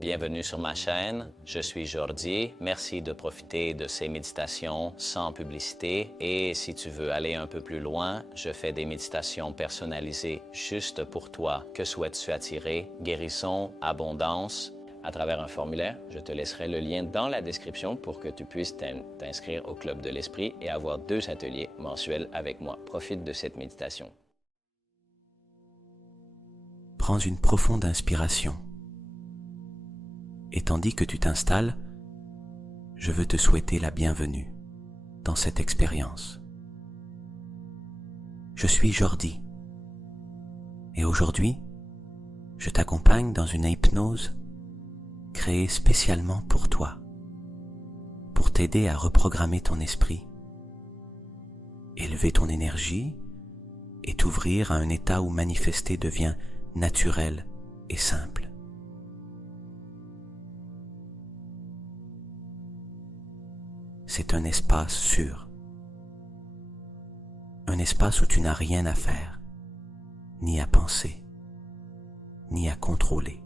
Bienvenue sur ma chaîne, je suis Jordi. Merci de profiter de ces méditations sans publicité. Et si tu veux aller un peu plus loin, je fais des méditations personnalisées juste pour toi. Que souhaites-tu attirer? Guérison, abondance? À travers un formulaire, je te laisserai le lien dans la description pour que tu puisses t'inscrire au Club de l'Esprit et avoir 2 ateliers mensuels avec moi. Profite de cette méditation. Prends une profonde inspiration. Et tandis que tu t'installes, je veux te souhaiter la bienvenue dans cette expérience. Je suis Jordi et aujourd'hui, je t'accompagne dans une hypnose créée spécialement pour toi, pour t'aider à reprogrammer ton esprit, élever ton énergie et t'ouvrir à un état où manifester devient naturel et simple. C'est un espace sûr, un espace où tu n'as rien à faire, ni à penser, ni à contrôler.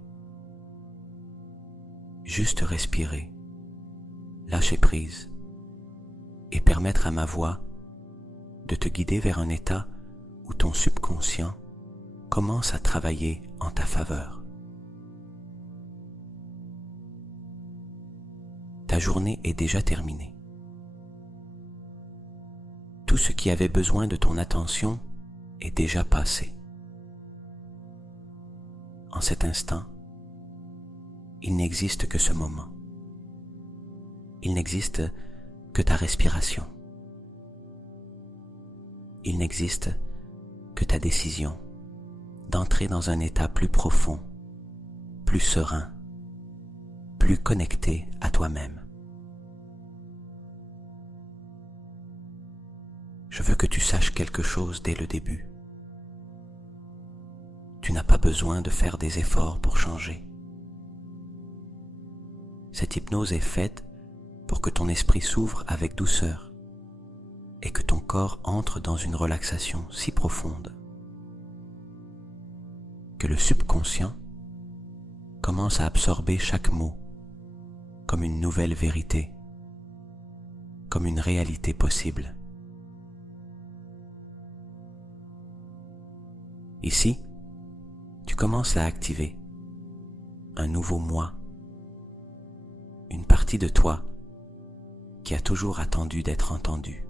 Juste respirer, lâcher prise et permettre à ma voix de te guider vers un état où ton subconscient commence à travailler en ta faveur. Ta journée est déjà terminée. Tout ce qui avait besoin de ton attention est déjà passé. En cet instant, il n'existe que ce moment. Il n'existe que ta respiration. Il n'existe que ta décision d'entrer dans un état plus profond, plus serein, plus connecté à toi-même. Je veux que tu saches quelque chose dès le début. Tu n'as pas besoin de faire des efforts pour changer. Cette hypnose est faite pour que ton esprit s'ouvre avec douceur et que ton corps entre dans une relaxation si profonde que le subconscient commence à absorber chaque mot comme une nouvelle vérité, comme une réalité possible. Ici, tu commences à activer un nouveau moi, une partie de toi qui a toujours attendu d'être entendue.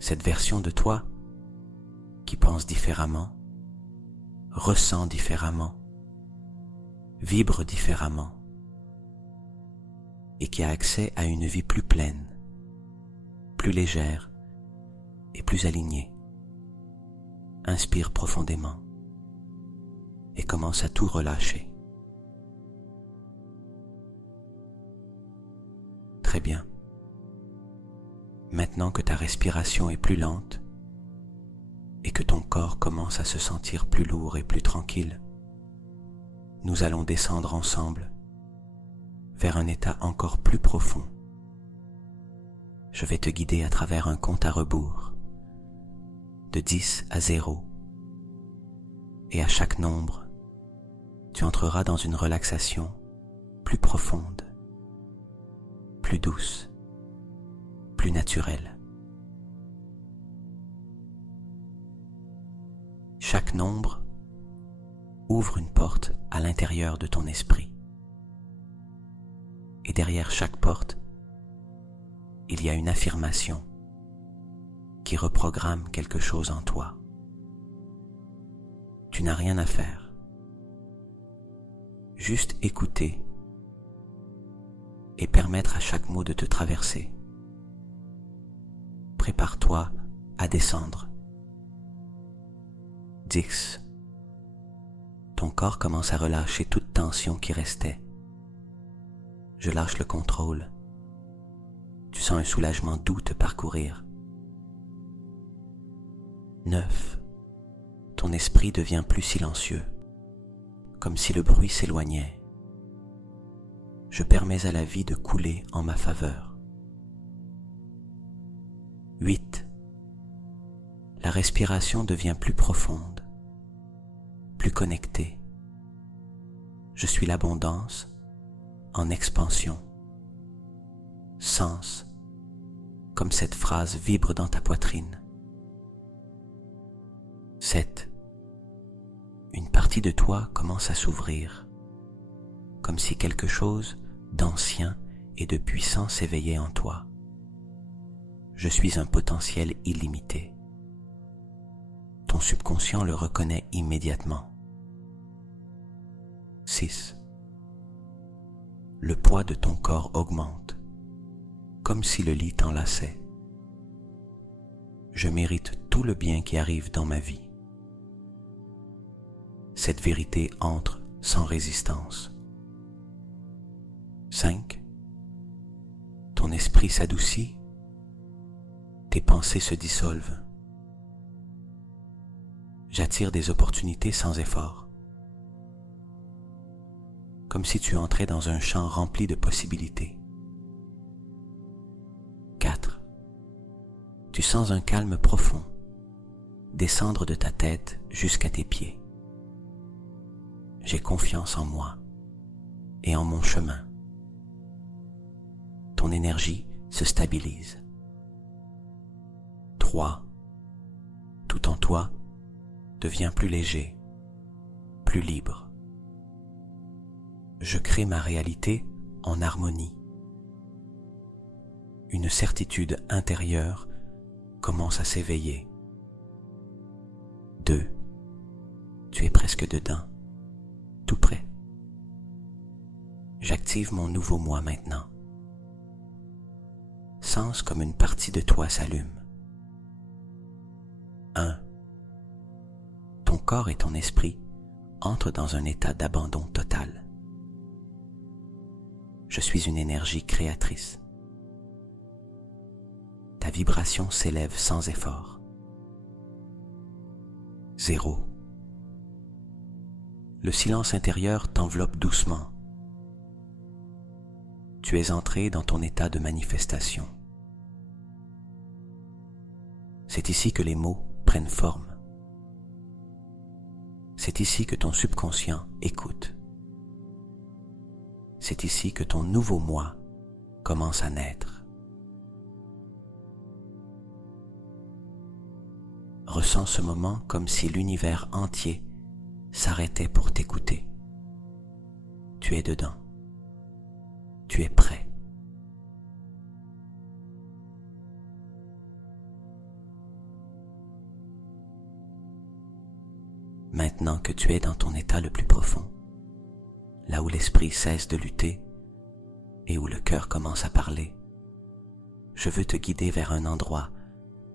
Cette version de toi qui pense différemment, ressent différemment, vibre différemment et qui a accès à une vie plus pleine, plus légère et plus alignée. Inspire profondément et commence à tout relâcher. Très bien. Maintenant que ta respiration est plus lente et que ton corps commence à se sentir plus lourd et plus tranquille, nous allons descendre ensemble vers un état encore plus profond. Je vais te guider à travers un compte à rebours de 10 à 0 et à chaque nombre, tu entreras dans une relaxation plus profonde, plus douce, plus naturelle. Chaque nombre ouvre une porte à l'intérieur de ton esprit. Et derrière chaque porte, il y a une affirmation qui reprogramme quelque chose en toi. Tu n'as rien à faire. Juste écouter et permettre à chaque mot de te traverser. Prépare-toi à descendre. 10. Ton corps commence à relâcher toute tension qui restait. Je lâche le contrôle. Tu sens un soulagement doux te parcourir. 9. Ton esprit devient plus silencieux, comme si le bruit s'éloignait. Je permets à la vie de couler en ma faveur. 8. La respiration devient plus profonde, plus connectée. Je suis l'abondance en expansion. Sens, comme cette phrase vibre dans ta poitrine. 7. Une partie de toi commence à s'ouvrir, comme si quelque chose d'ancien et de puissant s'éveillait en toi. Je suis un potentiel illimité. Ton subconscient le reconnaît immédiatement. 6. Le poids de ton corps augmente, comme si le lit t'enlaçait. Je mérite tout le bien qui arrive dans ma vie. Cette vérité entre sans résistance. 5. Ton esprit s'adoucit, tes pensées se dissolvent. J'attire des opportunités sans effort, comme si tu entrais dans un champ rempli de possibilités. 4. Tu sens un calme profond descendre de ta tête jusqu'à tes pieds. J'ai confiance en moi et en mon chemin. Ton énergie se stabilise. 3. Tout en toi devient plus léger, plus libre. Je crée ma réalité en harmonie. Une certitude intérieure commence à s'éveiller. 2. Tu es presque dedans, tout près. J'active mon nouveau moi maintenant. Sens comme une partie de toi s'allume. 1. Ton corps et ton esprit entrent dans un état d'abandon total. Je suis une énergie créatrice. Ta vibration s'élève sans effort. 0. Le silence intérieur t'enveloppe doucement. Tu es entré dans ton état de manifestation. C'est ici que les mots prennent forme. C'est ici que ton subconscient écoute. C'est ici que ton nouveau moi commence à naître. Ressens ce moment comme si l'univers entier s'arrêtait pour t'écouter. Tu es dedans. Tu es prêt. Maintenant que tu es dans ton état le plus profond, là où l'esprit cesse de lutter et où le cœur commence à parler, je veux te guider vers un endroit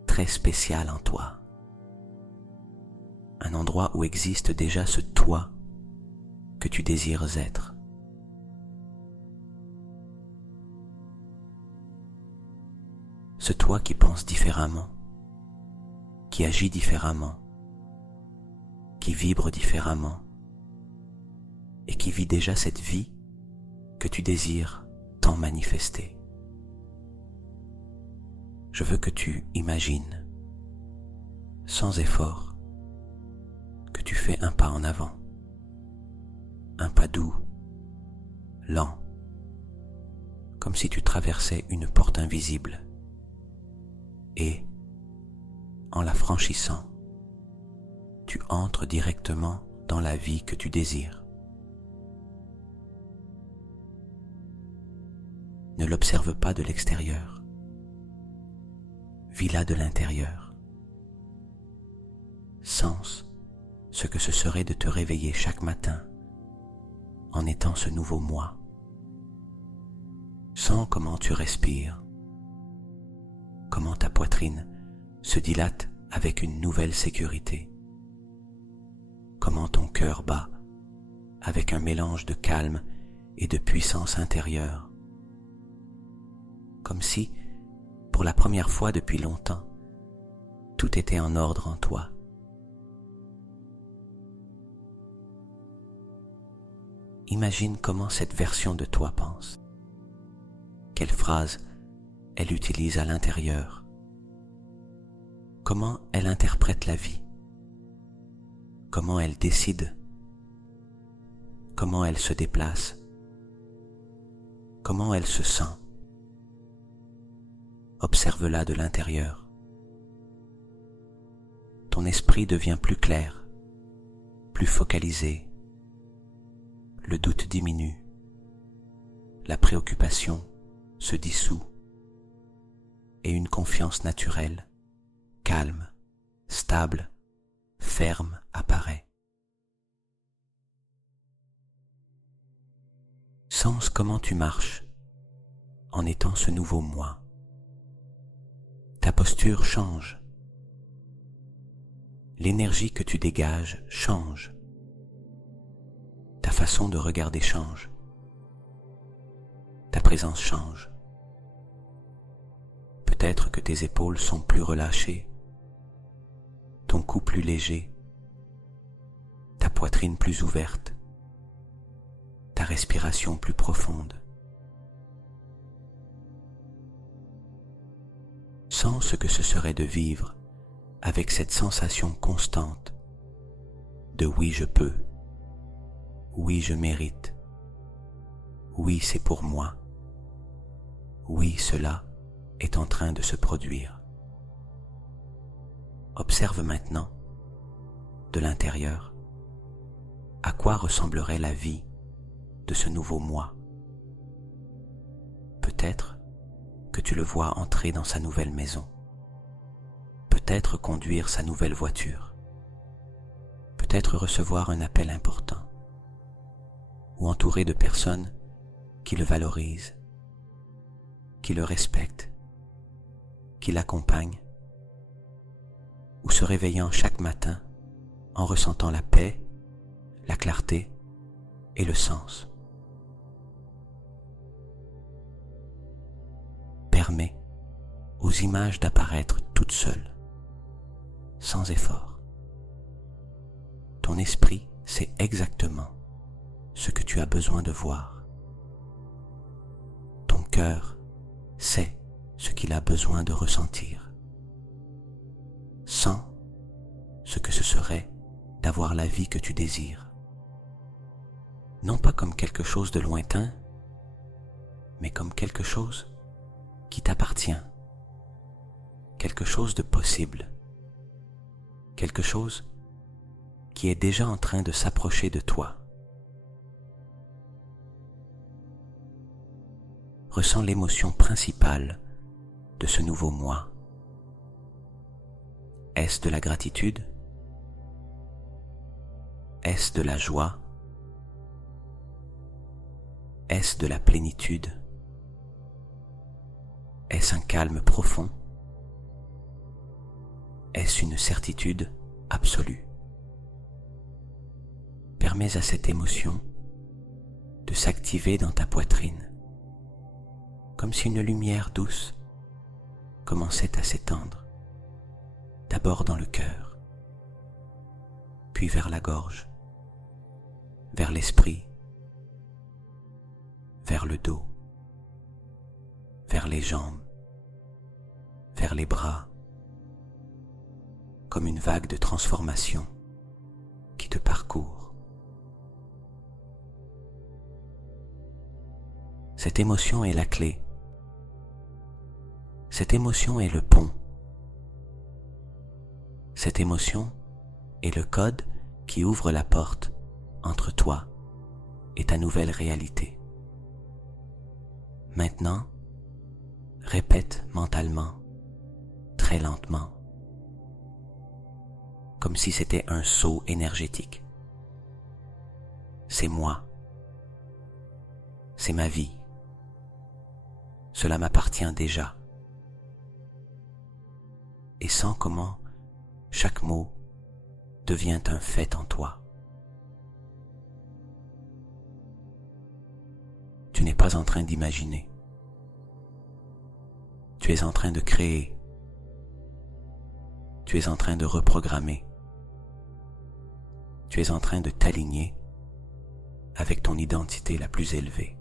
très spécial en toi. Un endroit où existe déjà ce toi que tu désires être. Ce toi qui pense différemment, qui agit différemment, qui vibre différemment et qui vit déjà cette vie que tu désires tant manifester. Je veux que tu imagines, sans effort, que tu fais un pas en avant, un pas doux, lent, comme si tu traversais une porte invisible et, en la franchissant, tu entres directement dans la vie que tu désires. Ne l'observe pas de l'extérieur. Vis-la de l'intérieur. Sens ce que ce serait de te réveiller chaque matin en étant ce nouveau moi. Sens comment tu respires, comment ta poitrine se dilate avec une nouvelle sécurité, comment ton cœur bat avec un mélange de calme et de puissance intérieure, comme si, pour la première fois depuis longtemps, tout était en ordre en toi. Imagine comment cette version de toi pense. Quelles phrases elle utilise à l'intérieur. Comment elle interprète la vie. Comment elle décide. comment elle se déplace, comment elle se sent. Observe-la de l'intérieur. Ton esprit devient plus clair, plus focalisé. Le doute diminue. La préoccupation se dissout et une confiance naturelle, calme, stable, ferme apparaît. Sens comment tu marches en étant ce nouveau moi. Ta posture change. L'énergie que tu dégages change. Ta façon de regarder change. Ta présence change. Peut-être que tes épaules sont plus relâchées, ton cou plus léger, ta poitrine plus ouverte, ta respiration plus profonde. Sens ce que ce serait de vivre avec cette sensation constante de oui je peux, oui je mérite, oui c'est pour moi, oui cela est en train de se produire. Observe maintenant, de l'intérieur, à quoi ressemblerait la vie de ce nouveau moi. Peut-être que tu le vois entrer dans sa nouvelle maison, peut-être conduire sa nouvelle voiture, peut-être recevoir un appel important, ou entouré de personnes qui le valorisent, qui le respectent, qui l'accompagnent, ou se réveillant chaque matin en ressentant la paix, la clarté et le sens. Permets aux images d'apparaître toutes seules, sans effort. Ton esprit sait exactement ce que tu as besoin de voir. Ton cœur sait ce qu'il a besoin de ressentir. Sens ce que ce serait d'avoir la vie que tu désires. Non pas comme quelque chose de lointain, mais comme quelque chose qui t'appartient, quelque chose de possible, quelque chose qui est déjà en train de s'approcher de toi. Ressens l'émotion principale de ce nouveau moi. Est-ce de la gratitude? Est-ce de la joie? Est-ce de la plénitude? Est-ce un calme profond? Est-ce une certitude absolue? Permets à cette émotion de s'activer dans ta poitrine, comme si une lumière douce commençait à s'étendre, d'abord dans le cœur, puis vers la gorge, vers l'esprit, vers le dos, vers les jambes, vers les bras, comme une vague de transformation qui te parcourt. Cette émotion est la clé. Cette émotion est le pont. Cette émotion est le code qui ouvre la porte entre toi et ta nouvelle réalité. Maintenant, répète mentalement, très lentement, comme si c'était un saut énergétique. C'est moi. C'est ma vie. Cela m'appartient déjà. Et sens comment chaque mot devient un fait en toi. Tu n'es pas en train d'imaginer. Tu es en train de créer. Tu es en train de reprogrammer. Tu es en train de t'aligner avec ton identité la plus élevée.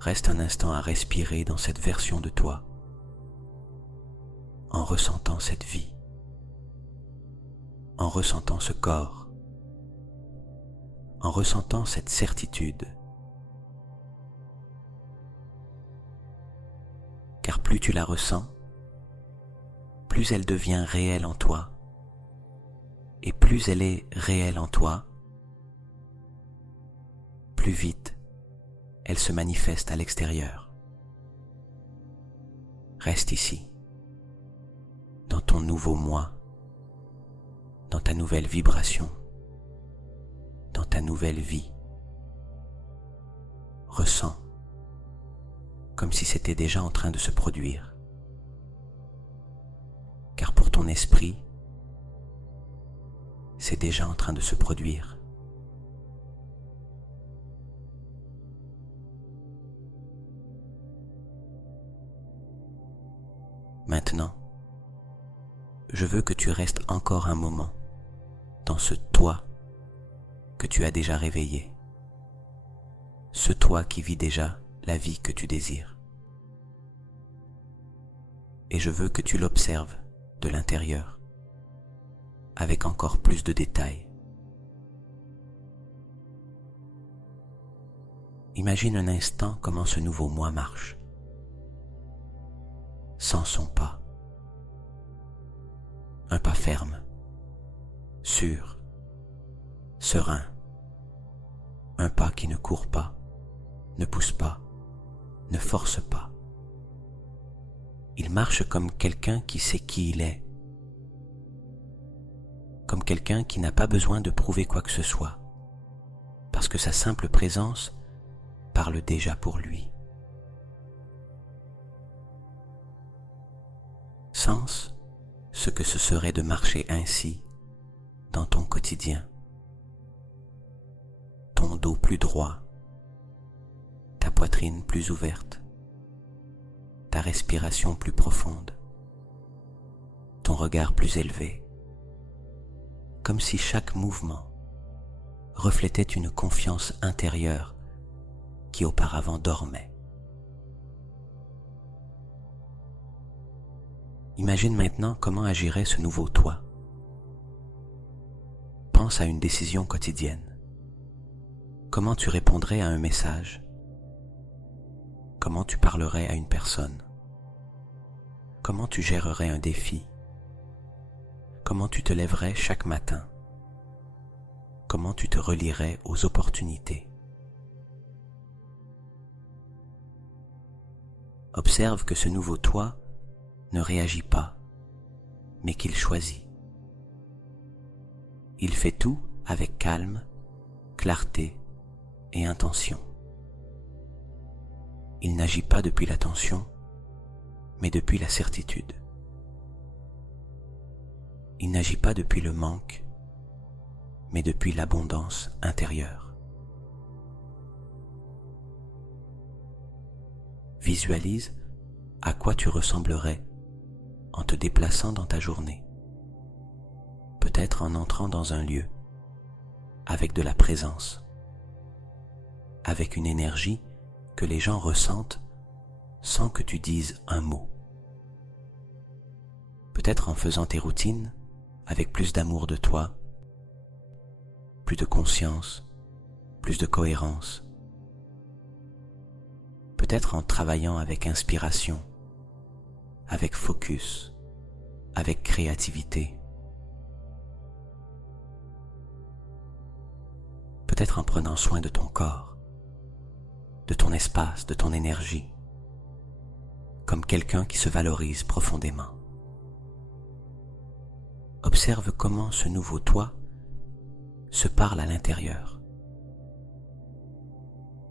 Reste un instant à respirer dans cette version de toi, en ressentant cette vie, en ressentant ce corps, en ressentant cette certitude. Car plus tu la ressens, plus elle devient réelle en toi, et plus elle est réelle en toi, plus vite elle se manifeste à l'extérieur. Reste ici, dans ton nouveau moi, dans ta nouvelle vibration, dans ta nouvelle vie. Ressens comme si c'était déjà en train de se produire. Car pour ton esprit, c'est déjà en train de se produire. Maintenant, je veux que tu restes encore un moment dans ce toi que tu as déjà réveillé, ce toi qui vit déjà la vie que tu désires. Et je veux que tu l'observes de l'intérieur, avec encore plus de détails. Imagine un instant comment ce nouveau moi marche, sans son pas. Un pas ferme, sûr, serein. Un pas qui ne court pas, ne pousse pas, ne force pas. Il marche comme quelqu'un qui sait qui il est, comme quelqu'un qui n'a pas besoin de prouver quoi que ce soit, parce que sa simple présence parle déjà pour lui. Sens ce que ce serait de marcher ainsi dans ton quotidien. Ton dos plus droit, ta poitrine plus ouverte, ta respiration plus profonde, ton regard plus élevé, comme si chaque mouvement reflétait une confiance intérieure qui auparavant dormait. Imagine maintenant comment agirait ce nouveau toi. Pense à une décision quotidienne. Comment tu répondrais à un message? Comment tu parlerais à une personne? Comment tu gérerais un défi? Comment tu te lèverais chaque matin? Comment tu te relierais aux opportunités? Observe que ce nouveau toi ne réagit pas, mais qu'il choisit. Il fait tout avec calme, clarté et intention. Il n'agit pas depuis la tension, mais depuis la certitude. Il n'agit pas depuis le manque, mais depuis l'abondance intérieure. Visualise à quoi tu ressemblerais en te déplaçant dans ta journée, peut-être en entrant dans un lieu, avec de la présence, avec une énergie que les gens ressentent sans que tu dises un mot. Peut-être en faisant tes routines avec plus d'amour de toi, plus de conscience, plus de cohérence. Peut-être en travaillant avec inspiration, avec focus, avec créativité. Peut-être en prenant soin de ton corps, de ton espace, de ton énergie, comme quelqu'un qui se valorise profondément. Observe comment ce nouveau toi se parle à l'intérieur.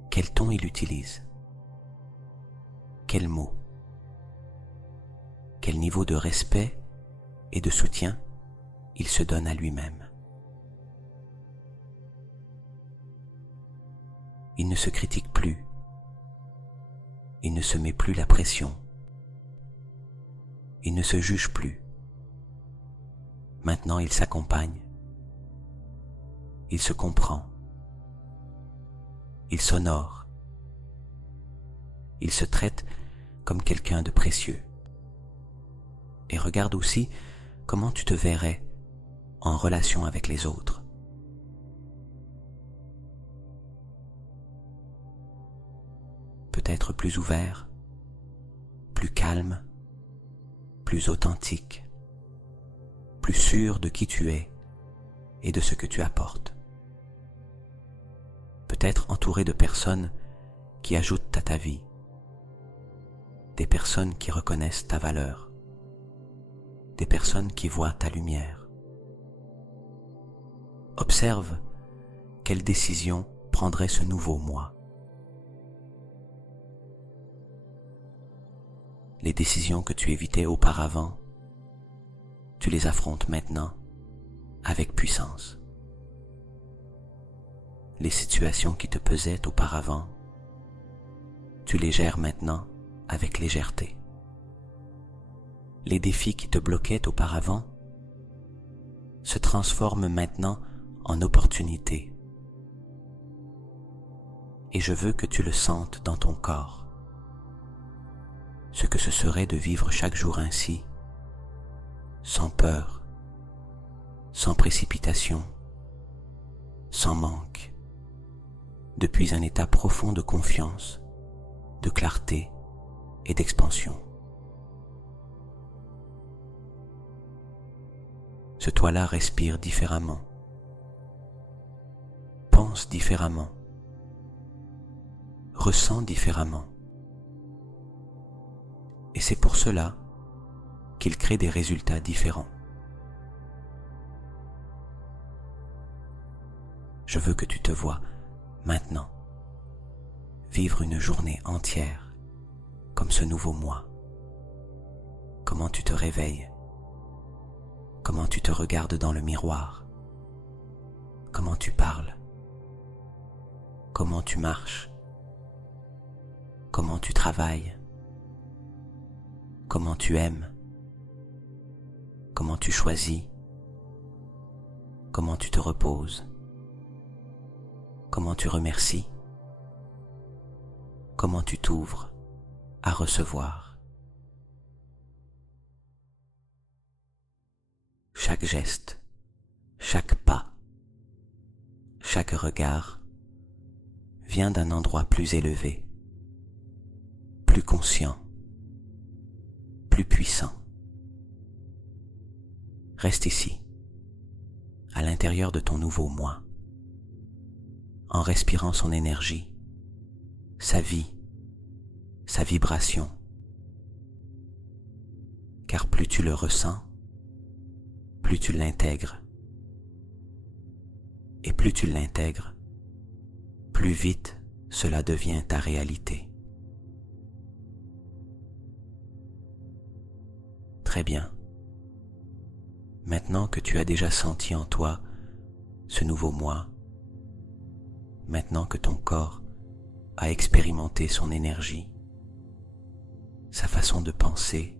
Quel ton il utilise? Quels mots? Quel niveau de respect et de soutien il se donne à lui-même? Il ne se critique plus. Il ne se met plus la pression. Il ne se juge plus. Maintenant, il s'accompagne. Il se comprend. Il s'honore. Il se traite comme quelqu'un de précieux. Et regarde aussi comment tu te verrais en relation avec les autres. peut-être plus ouvert, plus calme, plus authentique, plus sûr de qui tu es et de ce que tu apportes. Peut-être entouré de personnes qui ajoutent à ta vie, des personnes qui reconnaissent ta valeur, des personnes qui voient ta lumière. Observe quelle décision prendrait ce nouveau moi. Les décisions que tu évitais auparavant, tu les affrontes maintenant avec puissance. Les situations qui te pesaient auparavant, tu les gères maintenant avec légèreté. Les défis qui te bloquaient auparavant se transforment maintenant en opportunités. Et je veux que tu le sentes dans ton corps, ce que ce serait de vivre chaque jour ainsi, sans peur, sans précipitation, sans manque, depuis un état profond de confiance, de clarté et d'expansion. Ce toi-là respire différemment, pense différemment, ressent différemment. Et c'est pour cela qu'il crée des résultats différents. Je veux que tu te vois maintenant vivre une journée entière comme ce nouveau moi. Comment tu te réveilles, comment tu te regardes dans le miroir, comment tu parles, comment tu marches, comment tu travailles, comment tu aimes, comment tu choisis, comment tu te reposes, comment tu remercies, comment tu t'ouvres à recevoir. Chaque geste, chaque pas, chaque regard vient d'un endroit plus élevé, plus conscient, plus puissant. Reste ici, à l'intérieur de ton nouveau moi, en respirant son énergie, sa vie, sa vibration. Car plus tu le ressens, plus tu l'intègres. Et plus tu l'intègres, plus vite cela devient ta réalité. Très bien. Maintenant que tu as déjà senti en toi ce nouveau moi, maintenant que ton corps a expérimenté son énergie, sa façon de penser,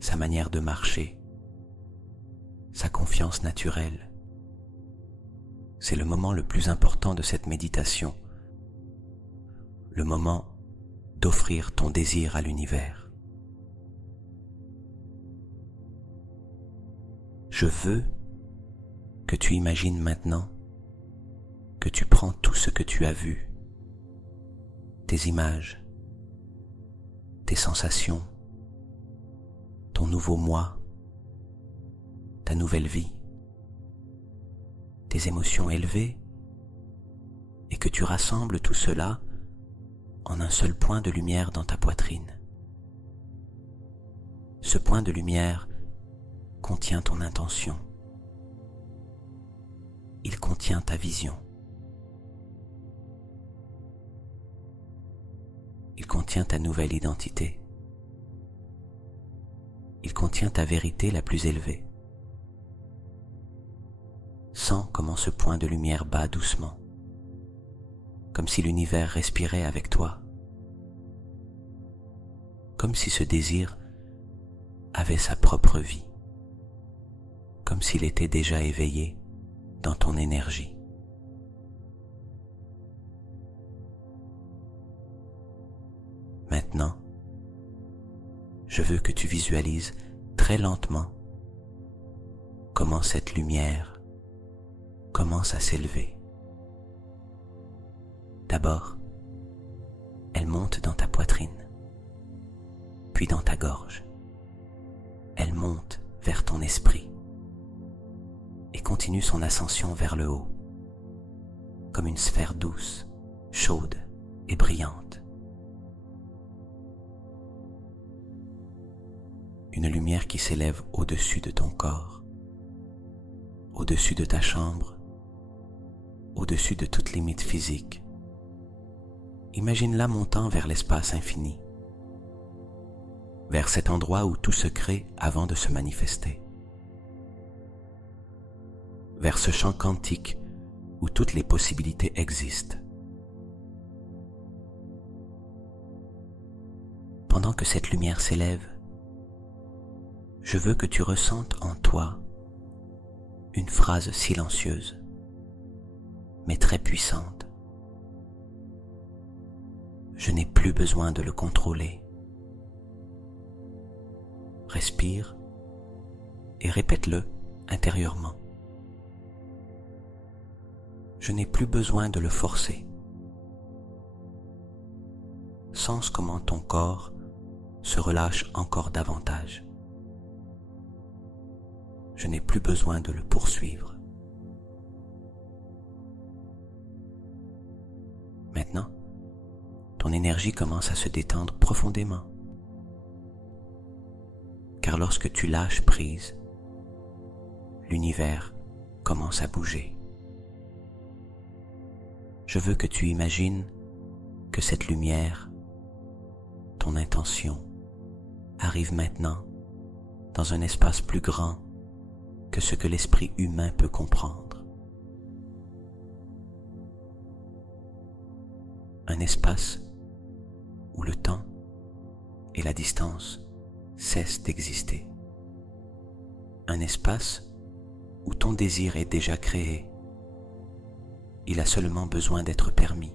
sa manière de marcher, sa confiance naturelle, c'est le moment le plus important de cette méditation, le moment d'offrir ton désir à l'univers. Je veux que tu imagines maintenant que tu prends tout ce que tu as vu, tes images, tes sensations, ton nouveau moi, ta nouvelle vie, tes émotions élevées, et que tu rassembles tout cela en un seul point de lumière dans ta poitrine. Ce point de lumière contient ton intention. Il contient ta vision. Il contient ta nouvelle identité. Il contient ta vérité la plus élevée. Sens comment ce point de lumière bat doucement, comme si l'univers respirait avec toi, comme si ce désir avait sa propre vie, comme s'il était déjà éveillé dans ton énergie. Maintenant, je veux que tu visualises très lentement comment cette lumière commence à s'élever. D'abord, monte dans ta poitrine, puis dans ta gorge. Elle monte vers ton esprit et continue son ascension vers le haut, comme une sphère douce, chaude et brillante. Une lumière qui s'élève au-dessus de ton corps, au-dessus de ta chambre, au-dessus de toute limite physique. Imagine-la montant vers l'espace infini, vers cet endroit où tout se crée avant de se manifester, vers ce champ quantique où toutes les possibilités existent. Pendant que cette lumière s'élève, je veux que tu ressentes en toi une phrase silencieuse, mais très puissante. Je n'ai plus besoin de le contrôler. Respire et répète-le intérieurement. Je n'ai plus besoin de le forcer. Sens comment ton corps se relâche encore davantage. Je n'ai plus besoin de le poursuivre. Maintenant, ton énergie commence à se détendre profondément. Car lorsque tu lâches prise, l'univers commence à bouger. Je veux que tu imagines que cette lumière, ton intention, arrive maintenant dans un espace plus grand que ce que l'esprit humain peut comprendre. Un espace où le temps et la distance cessent d'exister. Un espace où ton désir est déjà créé. Il a seulement besoin d'être permis.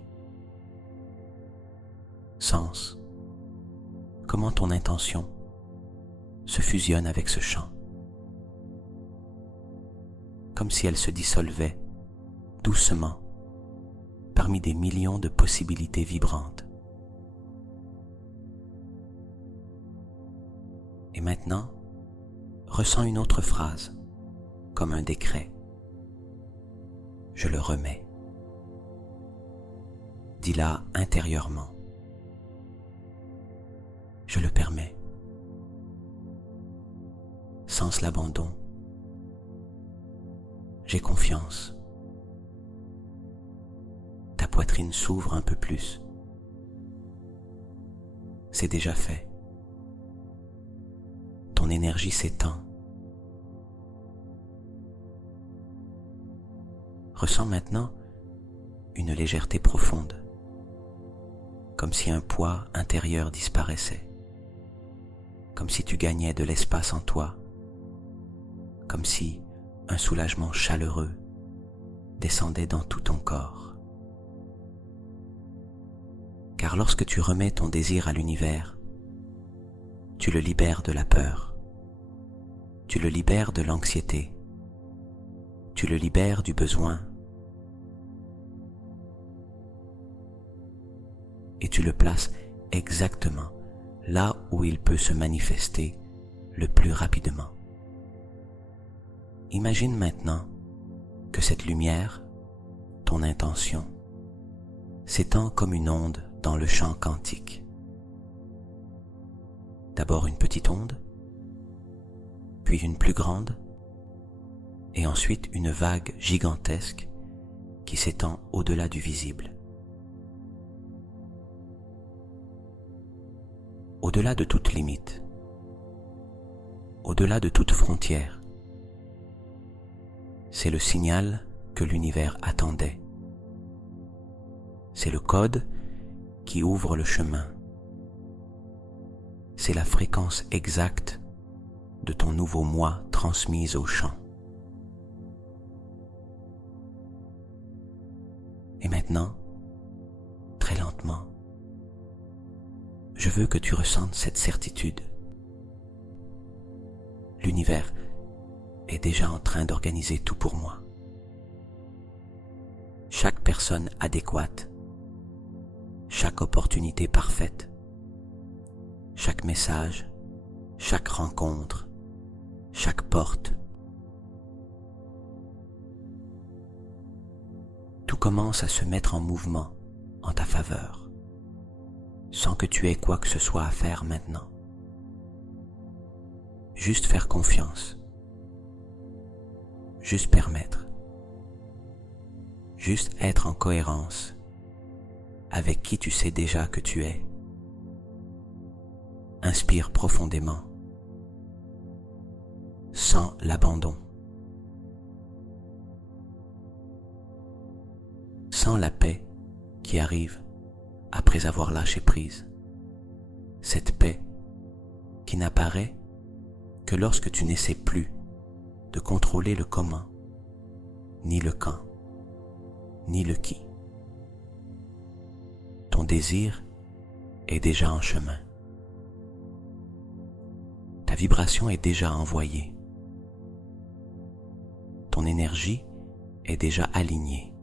Sens comment ton intention se fusionne avec ce champ, comme si elle se dissolvait doucement parmi des millions de possibilités vibrantes. Et maintenant, ressens une autre phrase, comme un décret. Je le remets. Dis-la intérieurement. Je le permets. Sens l'abandon. J'ai confiance. Ta poitrine s'ouvre un peu plus. C'est déjà fait. Ton énergie s'étend. Ressens maintenant une légèreté profonde, comme si un poids intérieur disparaissait, comme si tu gagnais de l'espace en toi, comme si un soulagement chaleureux descendait dans tout ton corps. Car lorsque tu remets ton désir à l'univers, tu le libères de la peur, tu le libères de l'anxiété, tu le libères du besoin, et tu le places exactement là où il peut se manifester le plus rapidement. Imagine maintenant que cette lumière, ton intention, s'étend comme une onde dans le champ quantique. D'abord une petite onde, puis une plus grande, et ensuite une vague gigantesque qui s'étend au-delà du visible. Au-delà de toute limite, au-delà de toute frontière. C'est le signal que l'univers attendait. C'est le code qui ouvre le chemin. C'est la fréquence exacte de ton nouveau moi transmise au champ. Et maintenant, très lentement, je veux que tu ressentes cette certitude. L'univers est déjà en train d'organiser tout pour moi. Chaque personne adéquate, chaque chaque opportunité parfaite, chaque message, chaque rencontre, chaque porte. Tout commence à se mettre en mouvement en ta faveur, sans que tu aies quoi que ce soit à faire maintenant. Juste faire confiance, juste permettre, juste être en cohérence avec qui tu sais déjà que tu es. Inspire profondément, sans l'abandon, sans la paix qui arrive après avoir lâché prise. Cette paix qui n'apparaît que lorsque tu n'essaies plus de contrôler le comment, ni le quand, ni le qui. Ton désir est déjà en chemin. Ta vibration est déjà envoyée. Ton énergie est déjà alignée.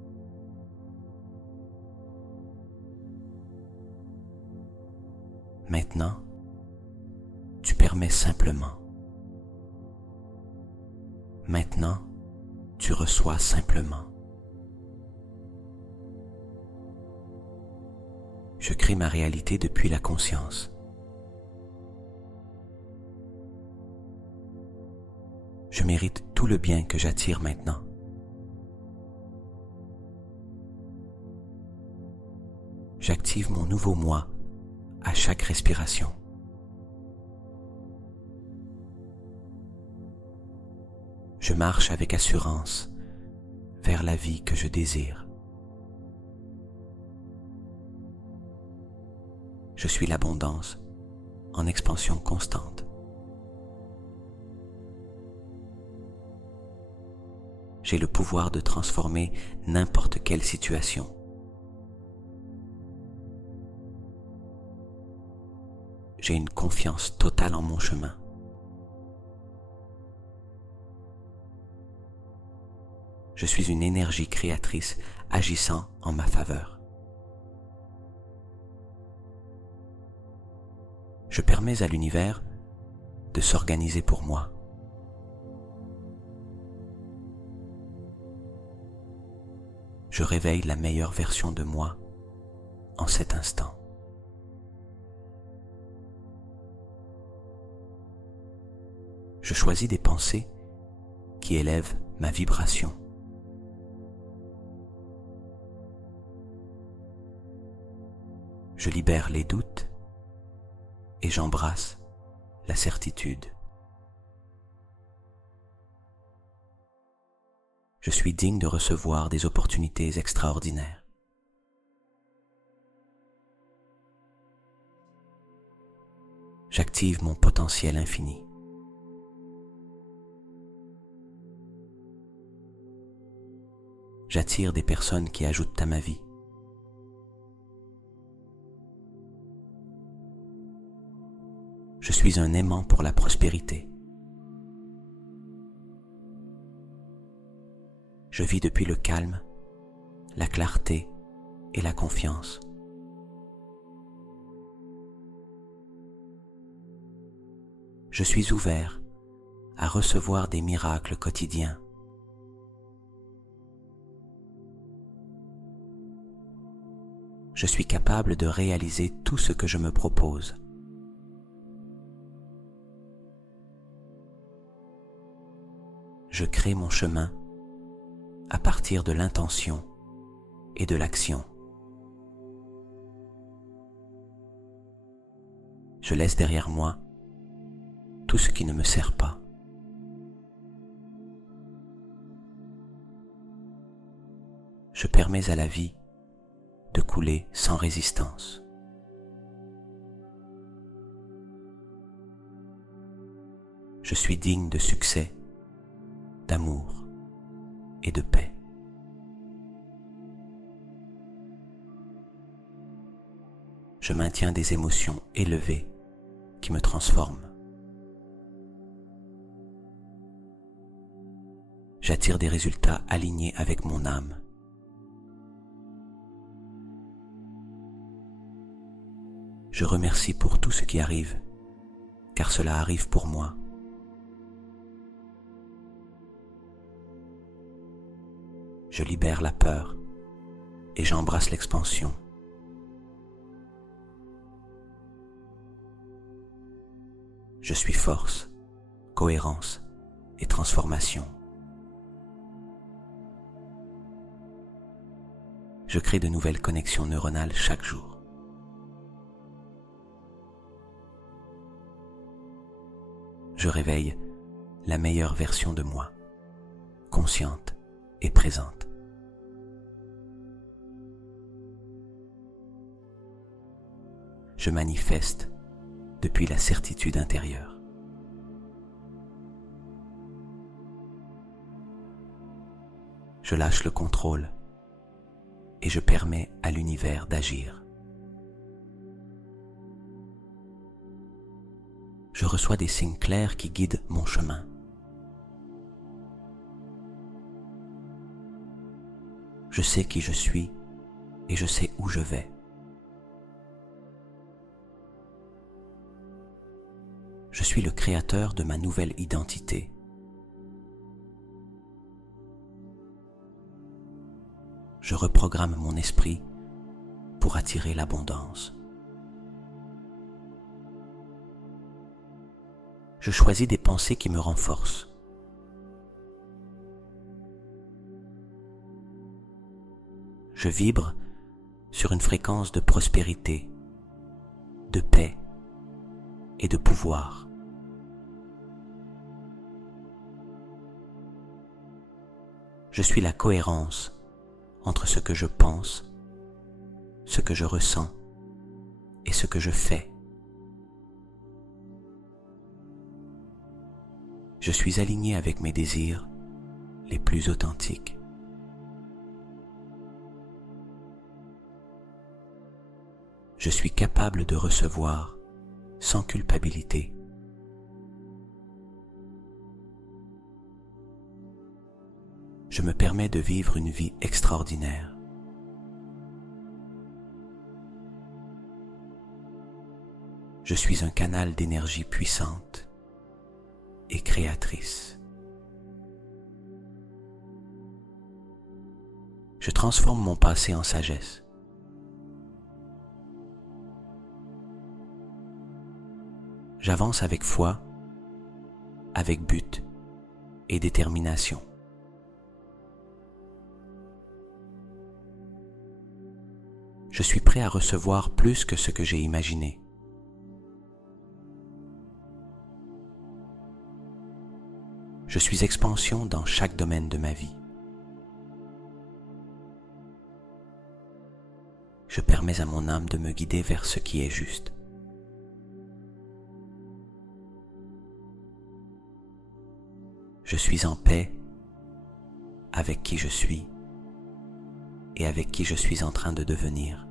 Maintenant, tu permets simplement. Maintenant, tu reçois simplement. Je crée ma réalité depuis la conscience. Je mérite tout le bien que j'attire maintenant. J'active mon nouveau moi à chaque respiration. Je marche avec assurance vers la vie que je désire. Je suis l'abondance en expansion constante. J'ai le pouvoir de transformer n'importe quelle situation. J'ai une confiance totale en mon chemin. Je suis une énergie créatrice agissant en ma faveur. Je permets à l'univers de s'organiser pour moi. Je réveille la meilleure version de moi en cet instant. Je choisis des pensées qui élèvent ma vibration. Je libère les doutes et j'embrasse la certitude. Je suis digne de recevoir des opportunités extraordinaires. J'active mon potentiel infini. J'attire des personnes qui ajoutent à ma vie. Je suis un aimant pour la prospérité. Je vis depuis le calme, la clarté et la confiance. Je suis ouvert à recevoir des miracles quotidiens. Je suis capable de réaliser tout ce que je me propose. Je crée mon chemin à partir de l'intention et de l'action. Je laisse derrière moi tout ce qui ne me sert pas. Je permets à la vie de couler sans résistance. Je suis digne de succès, d'amour et de paix. Je maintiens des émotions élevées qui me transforment. J'attire des résultats alignés avec mon âme. Je remercie pour tout ce qui arrive, car cela arrive pour moi. Je libère la peur et j'embrasse l'expansion. Je suis force, cohérence et transformation. Je crée de nouvelles connexions neuronales chaque jour. Je réveille la meilleure version de moi, consciente et présente. Je manifeste depuis la certitude intérieure. Je lâche le contrôle et je permets à l'univers d'agir. Je reçois des signes clairs qui guident mon chemin. Je sais qui je suis et je sais où je vais. Je suis le créateur de ma nouvelle identité. Je reprogramme mon esprit pour attirer l'abondance. Je choisis des pensées qui me renforcent. Je vibre sur une fréquence de prospérité, de paix et de pouvoir. Je suis la cohérence entre ce que je pense, ce que je ressens et ce que je fais. Je suis aligné avec mes désirs les plus authentiques. Je suis capable de recevoir sans culpabilité. Je me permets de vivre une vie extraordinaire. Je suis un canal d'énergie puissante et créatrice. Je transforme mon passé en sagesse. J'avance avec foi, avec but et détermination. Je suis prêt à recevoir plus que ce que j'ai imaginé. Je suis expansion dans chaque domaine de ma vie. Je permets à mon âme de me guider vers ce qui est juste. Je suis en paix avec qui je suis et avec qui je suis en train de devenir.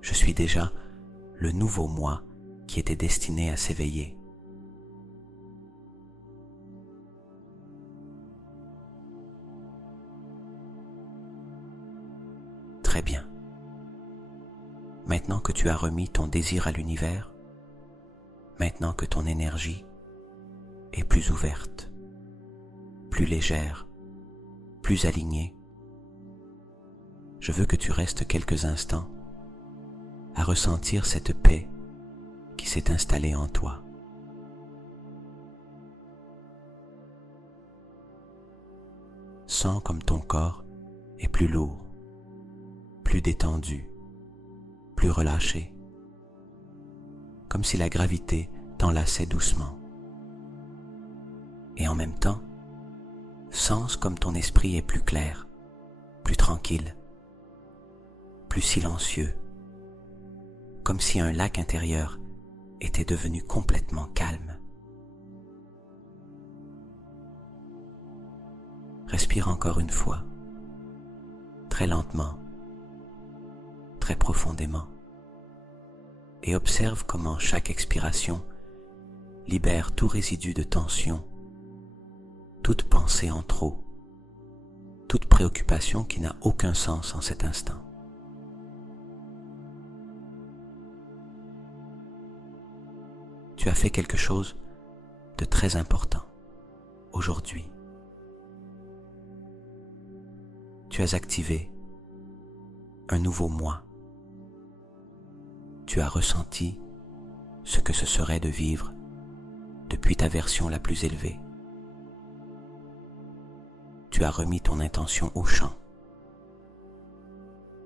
Je suis déjà le nouveau moi qui était destiné à s'éveiller. Très bien. Maintenant que tu as remis ton désir à l'univers, maintenant que ton énergie est plus ouverte, plus légère, plus alignée, je veux que tu restes quelques instants à ressentir cette paix qui s'est installée en toi. Sens comme ton corps est plus lourd, plus détendu, plus relâché, comme si la gravité t'enlaçait doucement. Et en même temps, sens comme ton esprit est plus clair, plus tranquille, plus silencieux, comme si un lac intérieur était devenu complètement calme. Respire encore une fois, très lentement, très profondément, et observe comment chaque expiration libère tout résidu de tension, toute pensée en trop, toute préoccupation qui n'a aucun sens en cet instant. Tu as fait quelque chose de très important aujourd'hui. Tu as activé un nouveau moi. Tu as ressenti ce que ce serait de vivre depuis ta version la plus élevée. Tu as remis ton intention au champ.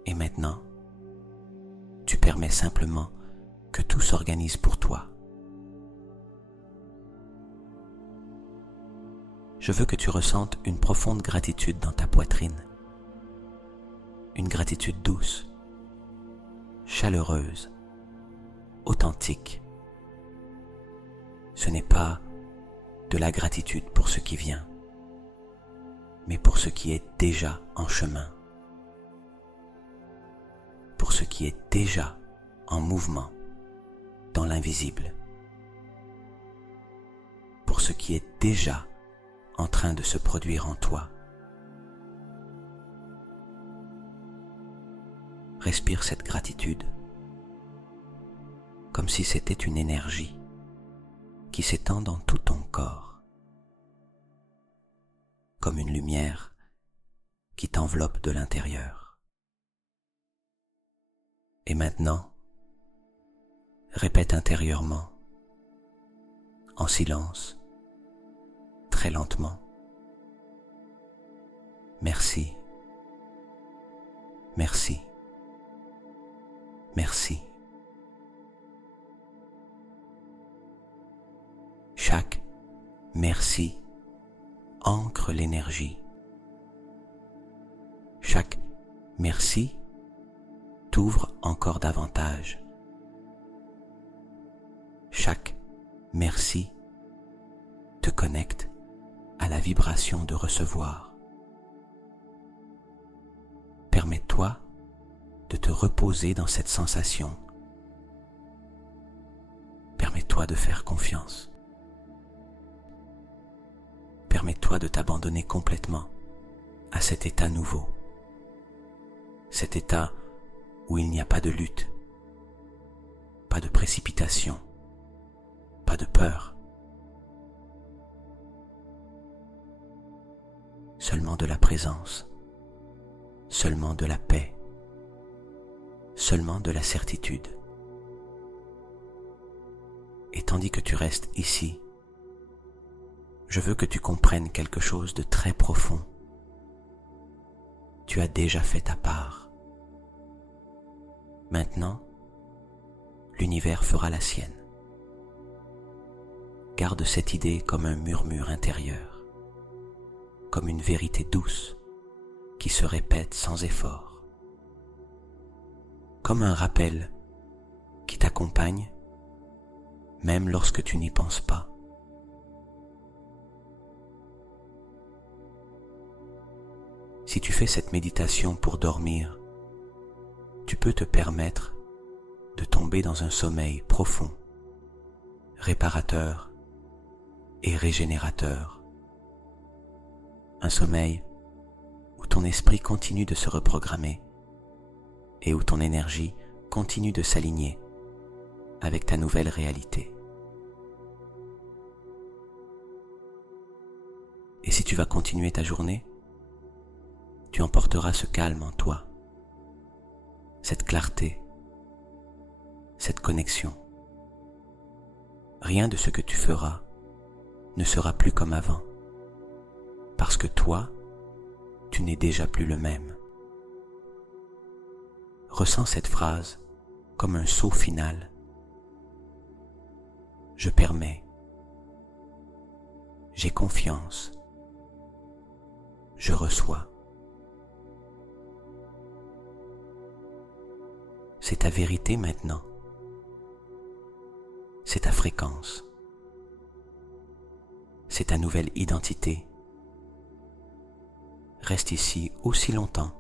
Et maintenant, tu permets simplement que tout s'organise pour toi. Je veux que tu ressentes une profonde gratitude dans ta poitrine. Une gratitude douce, chaleureuse, authentique. Ce n'est pas de la gratitude pour ce qui vient, mais pour ce qui est déjà en chemin, pour ce qui est déjà en mouvement dans l'invisible, pour ce qui est déjà en train de se produire en toi. Respire cette gratitude comme si c'était une énergie qui s'étend dans tout ton corps, comme une lumière qui t'enveloppe de l'intérieur. Et maintenant, répète intérieurement, en silence, très lentement: merci, merci, merci. Chaque merci ancre l'énergie. Chaque merci t'ouvre encore davantage. Chaque merci te connecte à la vibration de recevoir. Permets-toi de te reposer dans cette sensation. Permets-toi de faire confiance. Permets-toi de t'abandonner complètement à cet état nouveau. Cet état où il n'y a pas de lutte, pas de précipitation, pas de peur. Seulement de la présence, seulement de la paix, seulement de la certitude. Et tandis que tu restes ici, je veux que tu comprennes quelque chose de très profond. Tu as déjà fait ta part. Maintenant, l'univers fera la sienne. Garde cette idée comme un murmure intérieur, comme une vérité douce qui se répète sans effort, comme un rappel qui t'accompagne même lorsque tu n'y penses pas. Si tu fais cette méditation pour dormir, tu peux te permettre de tomber dans un sommeil profond, réparateur et régénérateur. Un sommeil où ton esprit continue de se reprogrammer et où ton énergie continue de s'aligner avec ta nouvelle réalité. Et si tu vas continuer ta journée, tu emporteras ce calme en toi, cette clarté, cette connexion. Rien de ce que tu feras ne sera plus comme avant, parce que toi, tu n'es déjà plus le même. Ressens cette phrase comme un saut final. Je permets, j'ai confiance, je reçois. C'est ta vérité maintenant. C'est ta fréquence. C'est ta nouvelle identité. Reste ici aussi longtemps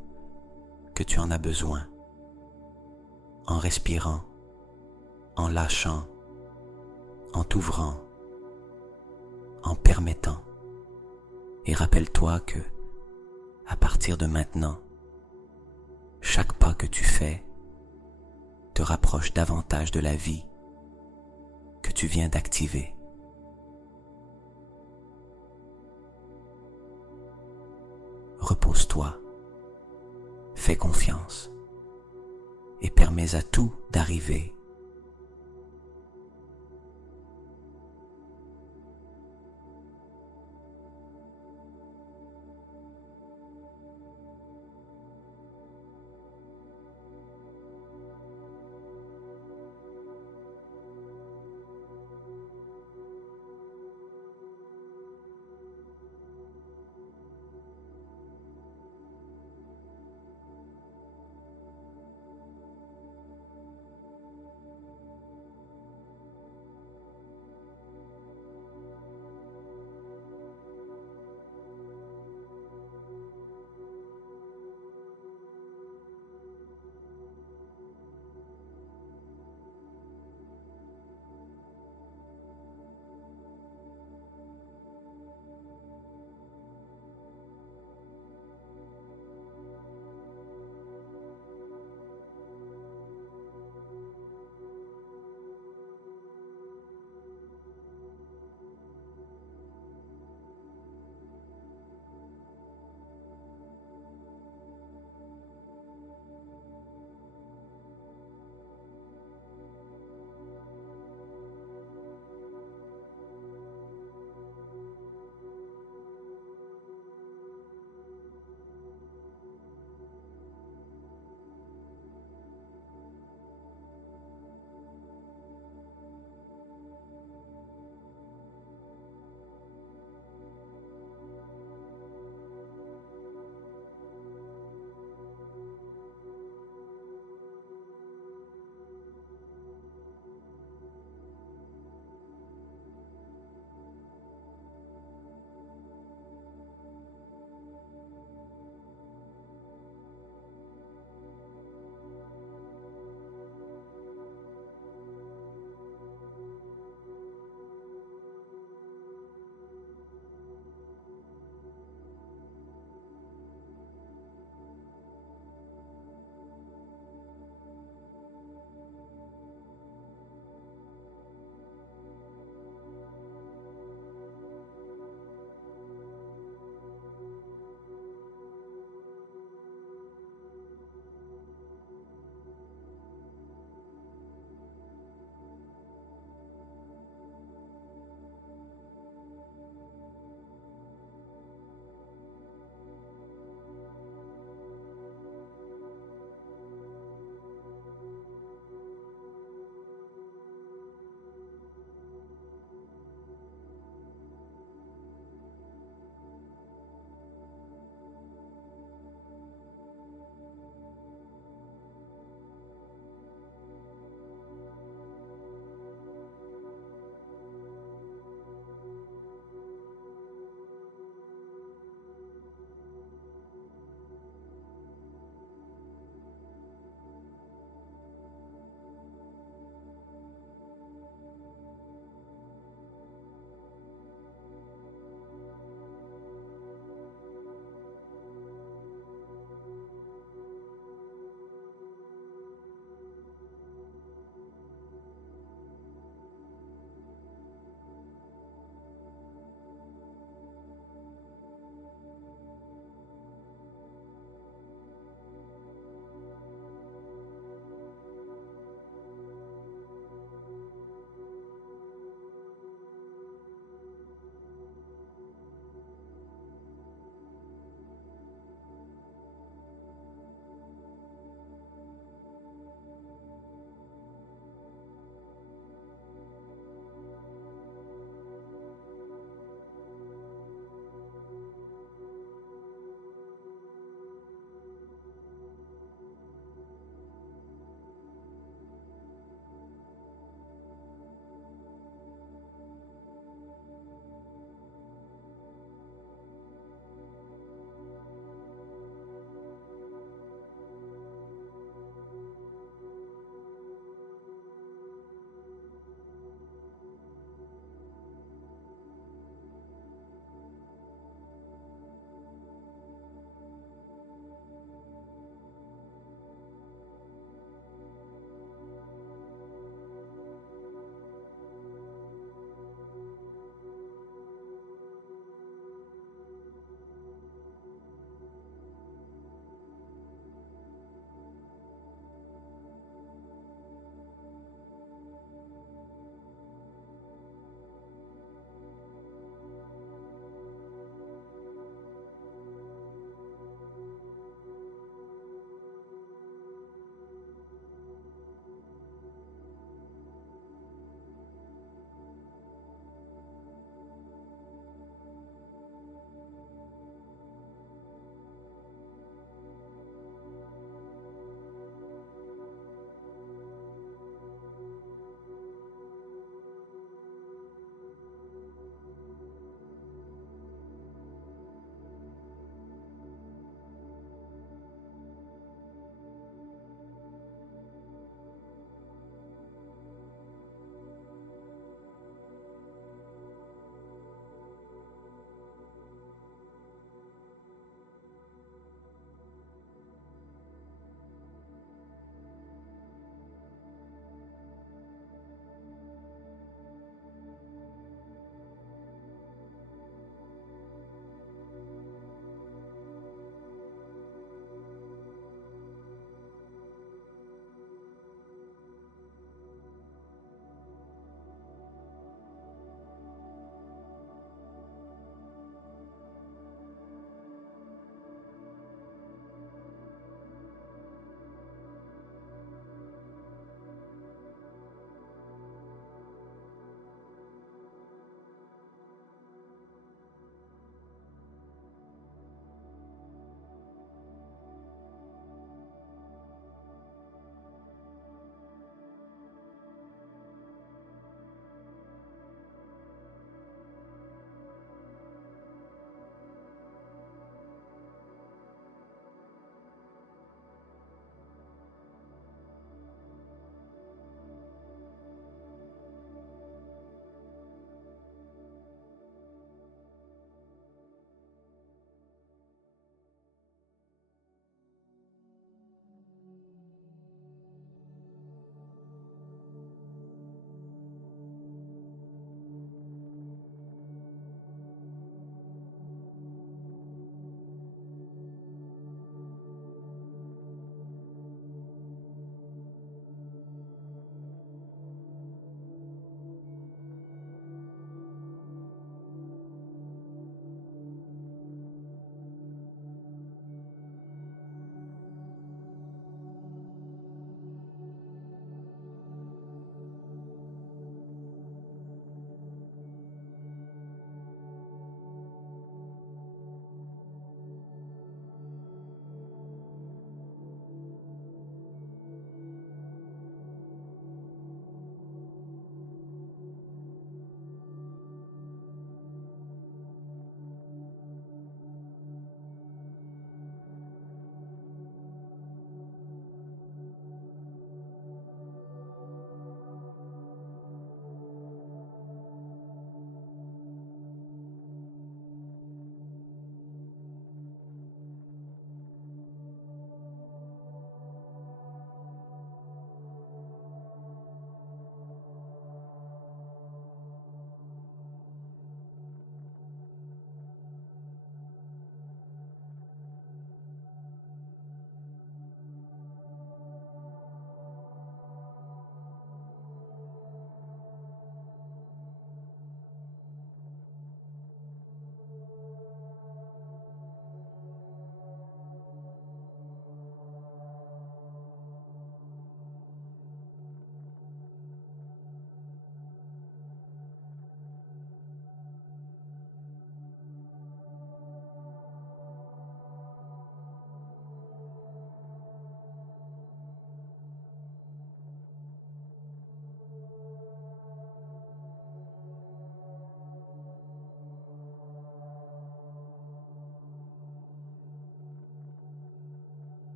que tu en as besoin, en respirant, en lâchant, en t'ouvrant, en permettant. Et rappelle-toi que, à partir de maintenant, chaque pas que tu fais te rapproche davantage de la vie que tu viens d'activer. Repose-toi, fais confiance et permets à tout d'arriver